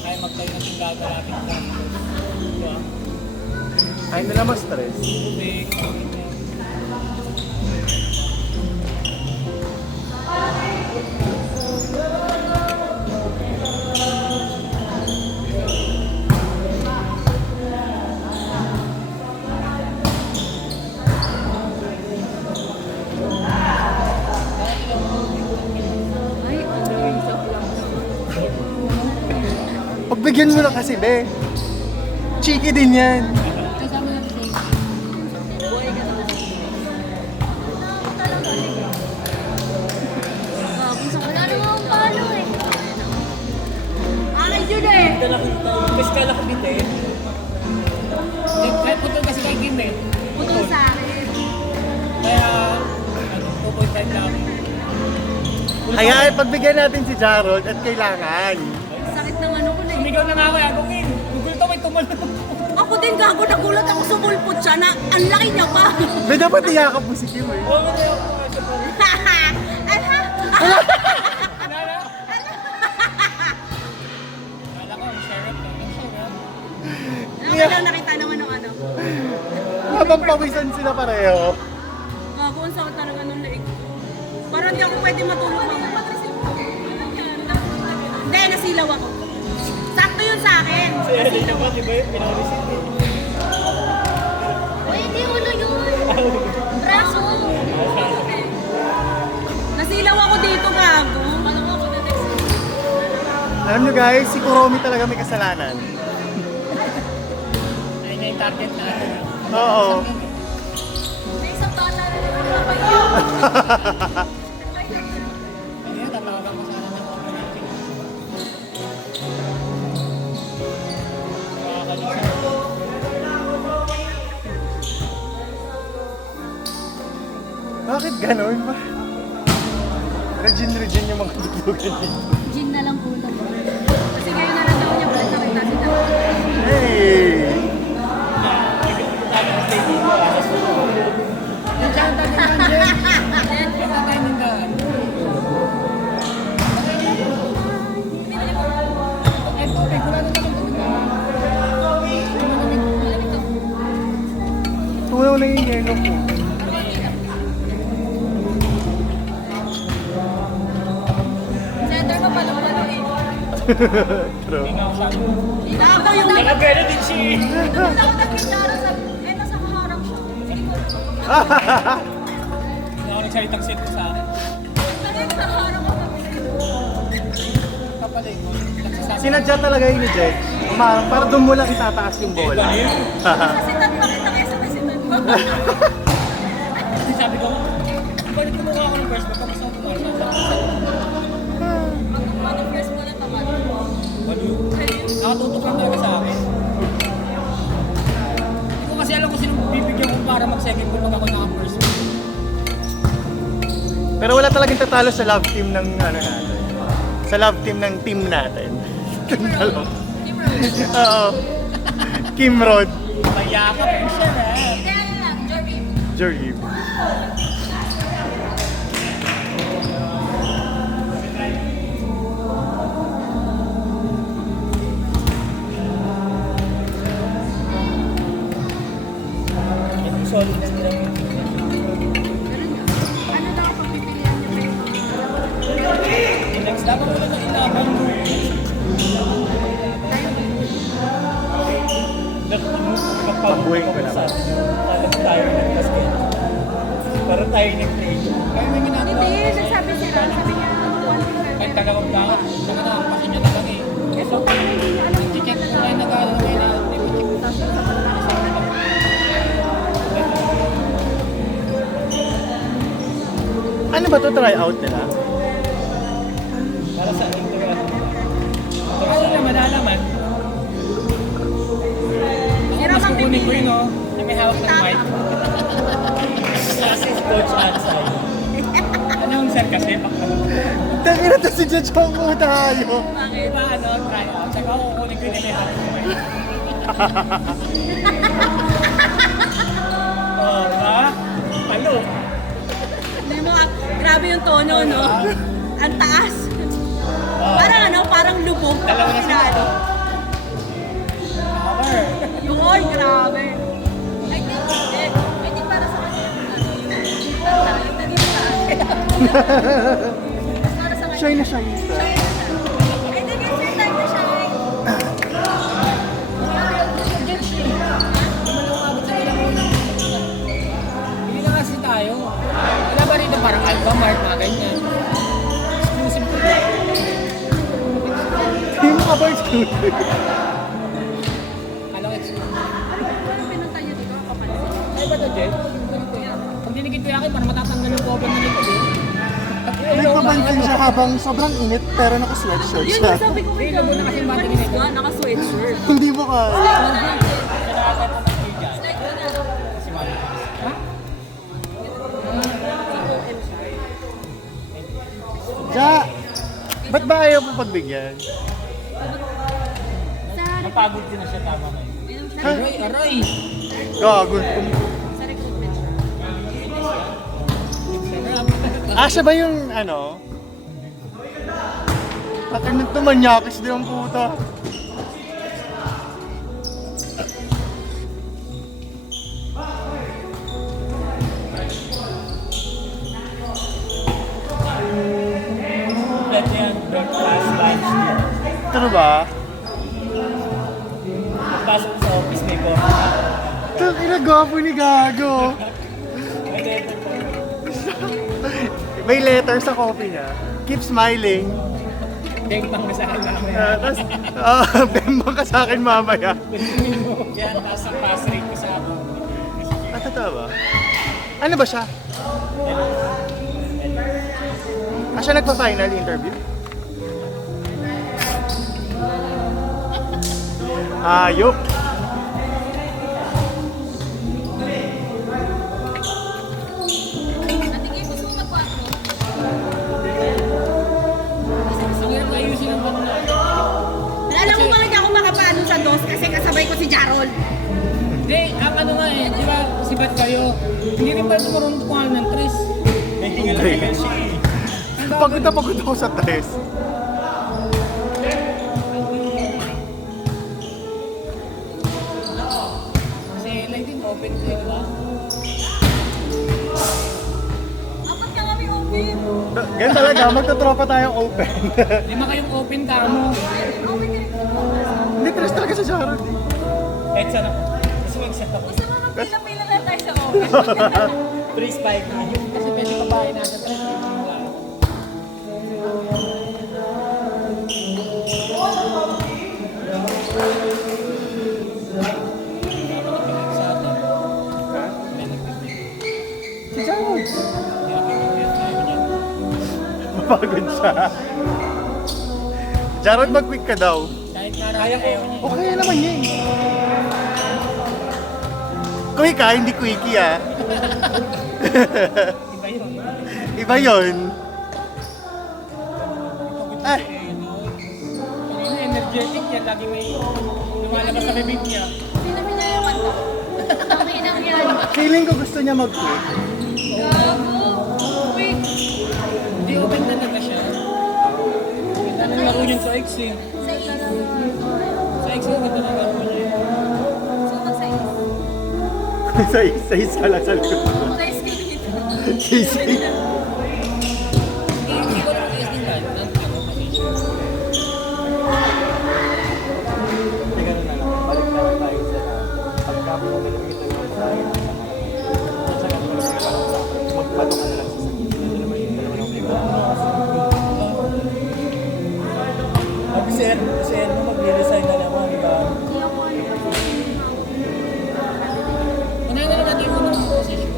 Kaya magtayo na yung gagalapin ko. Diba? Ay nila mas stress. Tubig. Pagbigyan mo na kasi, be. Cheeky din yan. Kasama natin sa iyo. Buhay ka naman. Wala namang palo eh. Akin yun eh. Kasi kala ko bite. Kaya putol kasi kay Kim eh. Putol sa akin. Kaya, 2.5 lang. Kaya pagbigyan natin si Jarrod at kailangan. Sakit ng ano ko na eh. Sumigaw na nga ako, ako Kim. Google to, may tumalon. Ako din gago, nagulat ako sumulpot siya na ang laki niya pa. Be, dapat iyakap mo si Kim eh. Oo, hindi ako. Kala ko, ang syrup lang. Ang syrup. Ano lang nakita naman ng ano. Habang pawisan sila pareho. Gago, ang sakit talaga ng leeg ko. Parang di ako pwede matulog mamaya. Hindi, nasilaw ako. Sakto yun sa akin. Si Ellen naman, di ba yung pinag-receive eh? Uy, hindi ulo yun. Braso. Nasilaw ako dito, gago. Alam nyo guys, si Kuromi talaga may kasalanan. Ayun na yung target natin. Oo. May isang bata na nagpapay. Ayun, tatawagan ko sana ng community. Bakit ganon ba? Regine yung mga dudugan dito. Gin na lang ulam. Kasi ngayon na lang daw niya ulit nakita si Dad. Hey! Sabi ko stay dito, alas mo. Yung tsaka tayo ng Jen. Kaya tayo ng daan. Ay, tubig. Wala na naman tubig. Tumaw na yung yelo ko. Center mo pala wala na eh. True. Hindi nga ako sabi. Gago yung Nakapera din siya eh. Tapos ako nagkitara sa... Eh, nasa kaharap siya. Hindi ko. Hindi ako nagsalitang set sa akin. Nasa kaharap ako. Kapalay ko. Sinadya talaga yun ni Jed. Umarang para doon mo lang itataas yung bola. Kasitan pa kita kaysa kasitan mo. Kasi sabi ko, bakit kumuha ako ng first ball? Tapos ako kumuha siya. Ano first mo na tamad? Walo. Nakatutok lang talaga sa akin. Hindi ko kasi alam kung sino bibigyan ko para mag-second ball pag ako naka-first ball. Pero wala talagang tatalo sa love team ng ano natin. Sa love team ng team natin. Team Rod. Oo. Kim Rod. Mayakap yung siya na. Hindi, ano lang, Jorby. Jerry. Yung solid na nila. Ano daw ang pagpipilian niyo kayo? Next, dapat mo lang ilaban mo. Pambuhay ko na ba? Alam tayo ng basket. Para tayo nag-play. Kaya may ginagawa. Hindi, nagsabi si Ram, sabi niya, Kahit tagawag ka, saka nakakapasin niya na lang eh. So, parang hindi niya alam kung Check ko ngayon nag-aaral ngayon na Ano ba to try out nila? para sa inter ano na malalaman. Si Ram Mas ang kukunin ko pipili. yun oh, na may hawak ng mic. Kasi coach outside. Announcer kasi, Dami na to si Judge Hong mo tayo. Bakit? diba ano, try out. Tsaka ako kukunin ko yun na may hawak ng mic. Oh, ha? Palo. Hindi mo, grabe yung tono, no? Ang taas. Parang ano, parang lubog. Dalawa na sila. Pinalo. Power. Yoy, grabe. I think para sa kanya yung tanda, yung naging sa akin. Para sa kanya. Shy na shy. I think it's your time to shine. Hindi na kasi tayo. Wala ba rito parang Alphamart, mga ganyan. Exclusive to that. Hindi mo ka ba exclusive? Alam exclusive. Parang pinunta niyo dito, kapansin. Ay ba ito, Jen? Pag dinikit ko yakin, parang matatanggal yung cover na nito, Jen. Nagpabansin siya habang sobrang init pero naka-sweatshirt Yun siya. yung sabi ko Hey, labo na kasi yung battery nito. nga, naka-sweatshirt. Hindi mo kaya. Ha? Ja! Ba't ba ayaw mo pagbigyan? Napagod din na siya, tama na yun. Aray, aray! Gago. Sa recruitment siya. Sarap. Siya ba yung ano? Akin nito manyakis din ang puta. Pwede yan, breakfast, lunch, dinner. Ano ba? Pasok sa office, may coffee. Ito, inagapo ni Gago. May letter po. May letter sa coffee niya. Keep smiling. Bengtang na sa akin namin. Tapos, bembang ka sa akin mamaya. Yan, taas ang pass rate ko sa ako. Totoo ba? Ano ba siya? Siya nagpa-final interview? Ayop! Natigay gusto mo mag-quattro. Ang hirap na ayusin ang ano na. Alam mo ba hindi ako makapano sa DOS kasi kasabay ko si Jarol. Hindi, ang ano nga eh, di ba, sibat kayo. Hindi rin pala marunong kumain ng tres. Medyo nga lang siya eh. Pagod na pagod ako sa tres. Kasi like din open ko, di ba? Apat ka kami open. Ganun talaga, magtotropa tayong open. 5 kayong open ka mo. Open ka rin. Hindi, tres talaga sa Sharon. Kahit saan ako. Kasi mag-set ako. Gusto mo magpila-pila na tayo sa open. Free spike na yun. Kasi pwede babae na sa tres. Si Sharon. Mapagod siya. Jaron, mag-quick ka daw. Kahit kaya ko. O kaya naman yun. Quick ka, hindi quickie ah. Iba yun. Iba yun. Ay, Kanina energetic yan. Lagi may lumalabas sa bibig niya. Pina-pila yung kanta. Ang inang yan. feeling ko gusto niya mag-quick. Gago. Wait. Hindi open talaga siya. Kita ng laro niyan sa X eh. Sa isa. Sa X ko, kita ng laro niya. So, mag-size. sa isa lang sa likod. Size ka dito. Sisi. Hindi ko naman yes din kahit. Ano kasi siya. Teka na lang, balik na lang tayo sa pagkapo mo ito yung masahin. Sa ganun ko lang magpato ka na lang sa sakit. Hindi naman yung Sir mo mag-resign na naman, di ba? Unahin na lang natin yung unang position.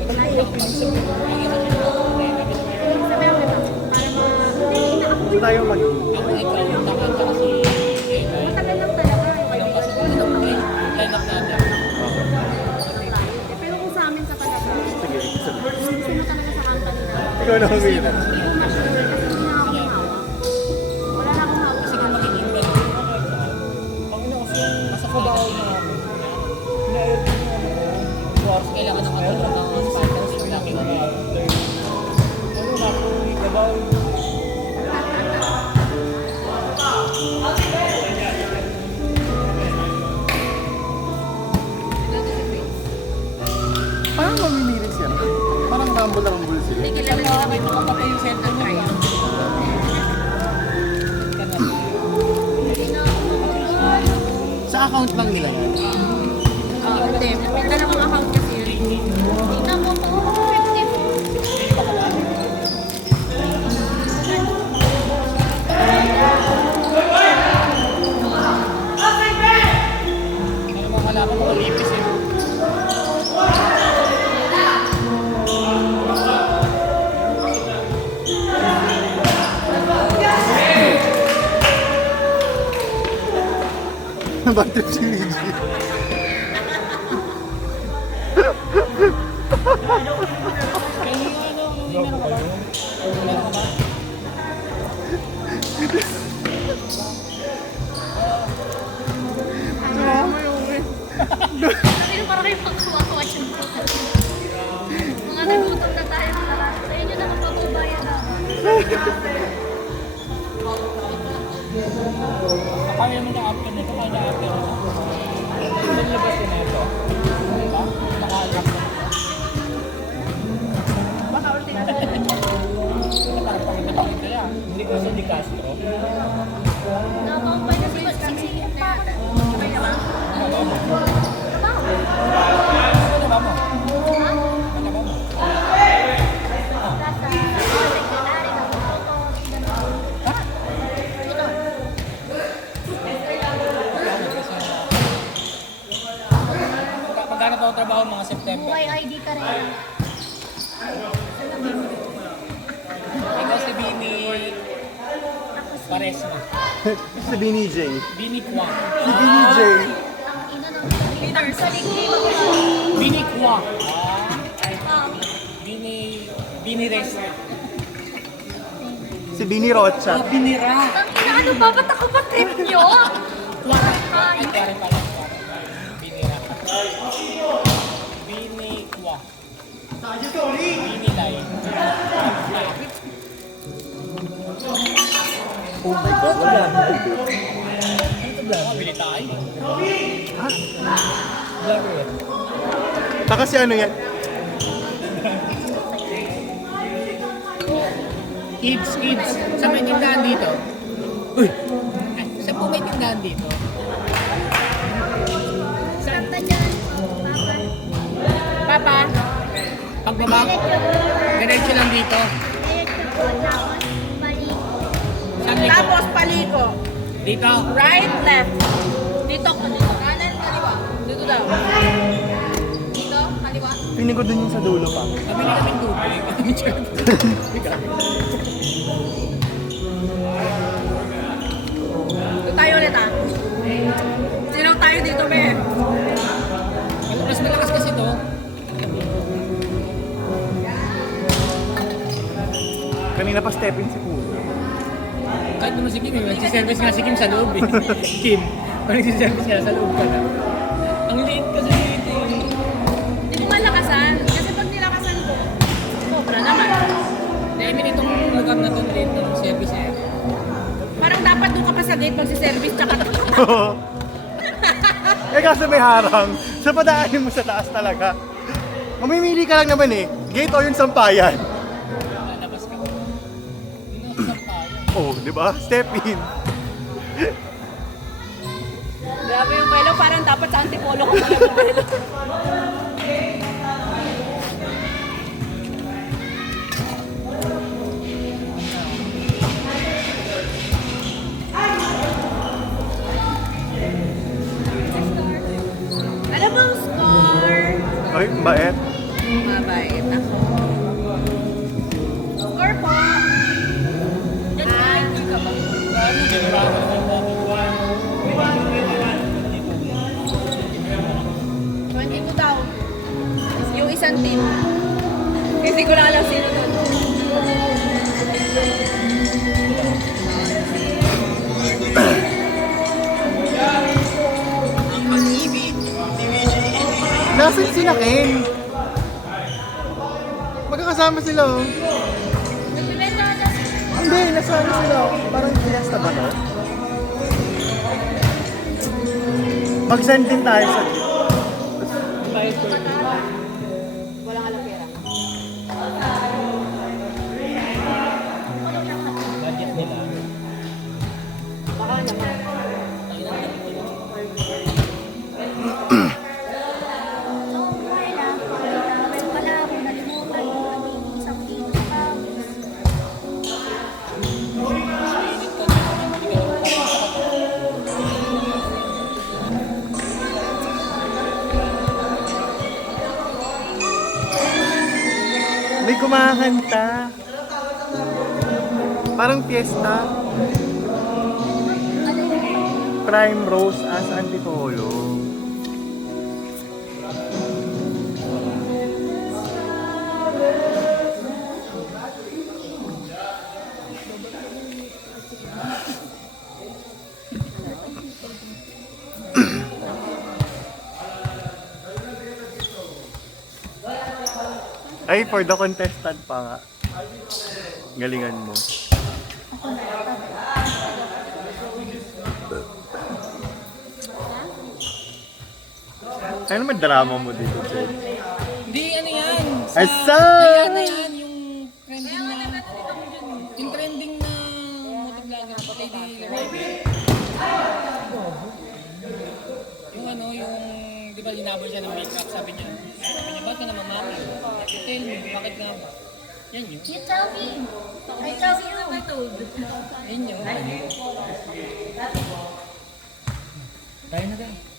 Hindi tayo mag Ako ikaw, yung takanta kasi Matagal lang talaga. walang pasok ng line up natin. Pero kung sa amin sa talaga, Sige, gusto mo talaga sa company na. ikaw na humira. Hindi ko ma-sure kasi hindi na ako hawak. Wala na akong hawak. Kasi kung magiging gano'n, ang ina kasi, nasa kabaw na namin. Pina-air ko yung ano ko. Course, kailangan ng matulog ng spiders yung laki na ano, naku, kabaw. sila. Hindi Sa kilala mga may mga patay yung center mo. Try. Sa account lang nila yan. Hindi, may dalawang account kasi yun. Tingnan mo po, 54. Ano mga kalaban mo, Olipis eh. Bad trip si Luigi. Kaya yung ano, meron ka ba? Meron ka ba? Pero parang kayo pagkawa-kawa dyan po. Mga nagutom na tayo ng lahat. Sa inyo na magpapabayan na. Kaya naman yung after nito, kaya na after nito. Saan labas din ito? Diba? Nakalap na. Baka ulti na tayo. Parang pagkakapagin nila. Hindi ko sa Di Castro. Nakakaumpay na si Siksik pa ako. Okay na ba? Ano ba mo? Trabaho. Ano ba mo? Ha? Ano ba mo? Nasa secretary na tutor. Ha? Tutor. Magkano pa ako trabaho mga September? Buhay ID ka rin. Ikaw si Bini Pares mo. Si Bini J. Bini Kwang. Si Bini J. Ang ina ng Leaders. saligli mo. Bini Kwang. Um, Bini Rest. Si Bini Rocha. Bini Ra. ang ina, ano ba? Ba't ako ba trip nyo? Kwang. Ay, pare pala. Bini Ra. Bini Kwang. Bini Lai. Oh my God, wala. Bili tayo. Ha? Blur eh. Baka si ano yan? Kids. Sa may tindahan dito. Uy! Sa po may tindahan dito. Saan? Kanta dyan. Papa. Papa? Pagbaba? Diretso lang dito. Diretso po. Tapos, balik. Saan dito? Tapos paliko. Dito. Right, left. Dito ko dito. Kanan, kaliwa. Dito daw. Dito, kaliwa. Piling ko dun yung sa dulo pa. Kabili kaming tubig. Dito tayo ulit ah. Sino tayo dito, be? Mas malakas kasi to. Kanina pa stepping si Kuya. Kahit naman si Kim, nagsiservice nga si Kim sa loob eh. Kim, pag nagsiservice nga sa loob ka na. Ang liit kasi dito eh. Hindi ko malakasan. Kasi pag nilakasan ko, sobra naman. I mean, itong lugar na to, liit ng service eh. Parang dapat doon ka pa sa gate magsiservice tsaka Eh kaso may harang. Sa padaanin mo sa taas talaga. Mamimili ka lang naman eh. Gate o yung sampayan. Lalabas ka. Yun ang sampayan. Oh, di ba? Step in. Grabe yung pelo, parang dapat sa antipolo ko pala yung pelo. Ano bang score? Ay, bait. Mabait ako. Score po. Dyan ka ba? Ano, ginagawa ko naman po. 22 daw. Yung isang team. Kasi ko lang alam sino doon. Nasaan sila Ken? Magkakasama sila oh. Nagbibenta na si... Hindi, nasa ano sila oh. Parang fiesta ba to? Mag-send din tayo sa... Walang alam pera. kumakanta. Parang fiesta. Prime Rose as Antipolo. Ay, for the contestant pa nga. Galingan mo. Ano naman drama mo dito, Jay? Hindi, ano yan? Asa! Ayan na yan, yung trending na... Yung trending na motovlogger, patay di Rider. Yung ano, yung... Di ba linabol siya ng makeup, sabi niya, ba't ka naman mami? Tell me, bakit nga ba? Yan yun. You tell me. I tell you. Yan yun. Kaya na tayo.